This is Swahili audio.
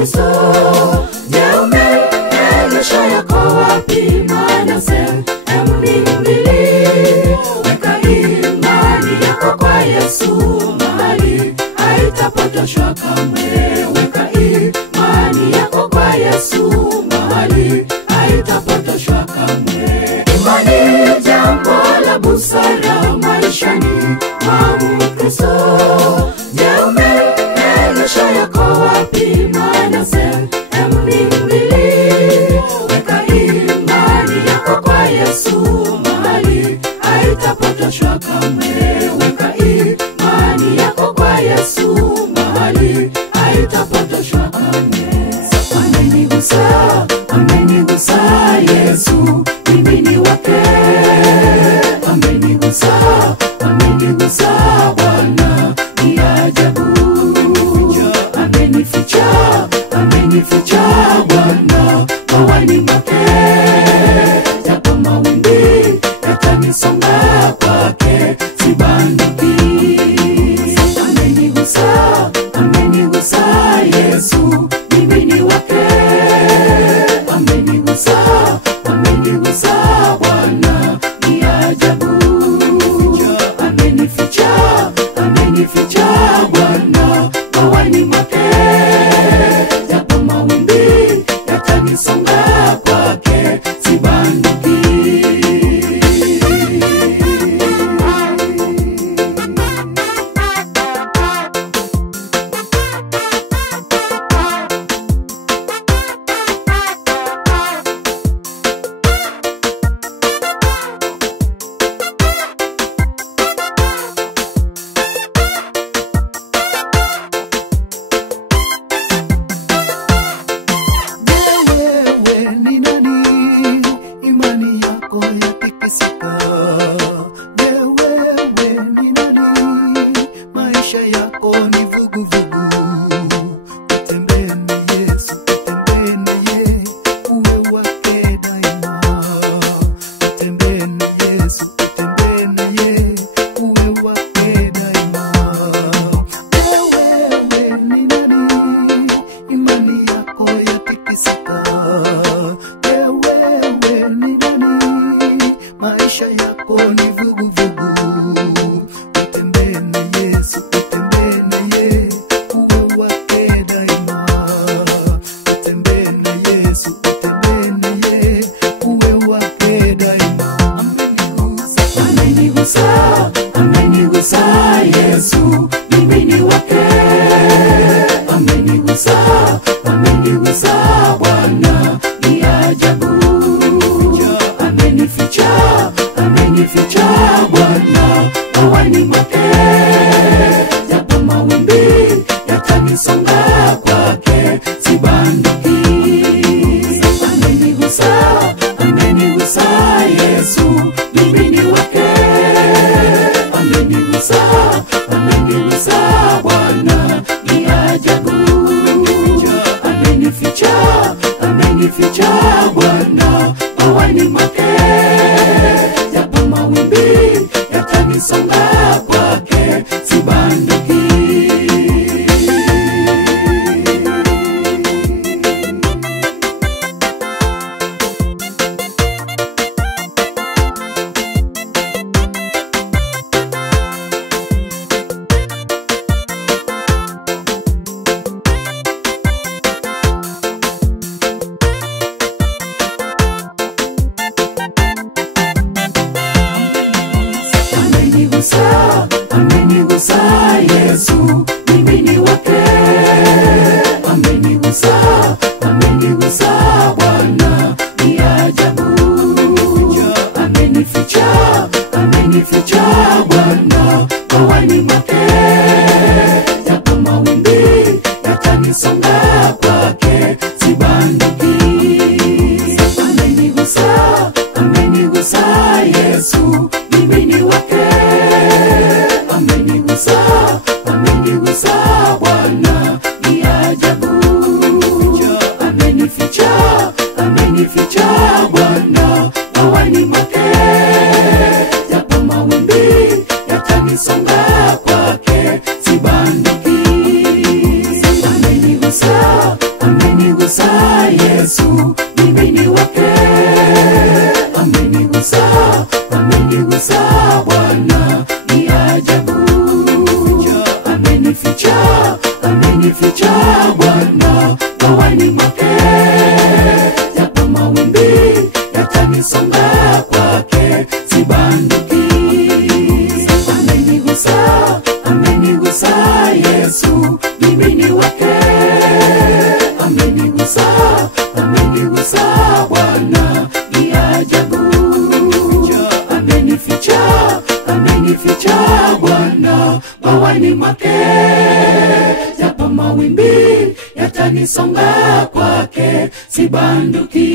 Kristo. Je, umeelesha yako wapi? Maana sehemu mbili. Weka imani yako kwa Yesu, mahali haitapotoshwa kamwe. Weka imani yako kwa Yesu, mahali haitapotoshwa kamwe. Imani jambo la busara maishani mwa Mkristo. Je, umeelesha yako wapi? Maana sehemu mbili. Weka imani yako kwa Yesu, mahali haitapotoshwa kamwe. Weka imani yako kwa Yesu, mahali haitapotoshwa kamwe. Amenigusa, amenigusa Yesu, mimi ni wake. Amenigusa, amenigusa Bwana, ni ajabu. Amenificha, amenificha Bwana mawani mwake. Japo mawimbi yatanisonga, kwake sibanduki. Amenigusa, amenigusa Yesu, mimi ni wake. Amenigusa, amenigusa Bwana, ni ajabu. Amenificha, amenificha Bwana mawani mwake. Japo mawimbi yatanisonga, kwake sibanduki. Amenigusa, amenigusa Yesu, mimi ni wake. Amenigusa, amenigusa Bwana, ni ajabu. Amenificha, amenificha Bwana bawani mwake, japo mawimbi yatanisonga kwake sibanduki. Amenigusa, amenigusa Yesu, mimi ni wake. Amenigusa, amenigusa Bwana, ni ajabu. Amenificha, amenificha Bwana bawani mwake, japo mawimbi yatanisonga kwake sibanduki.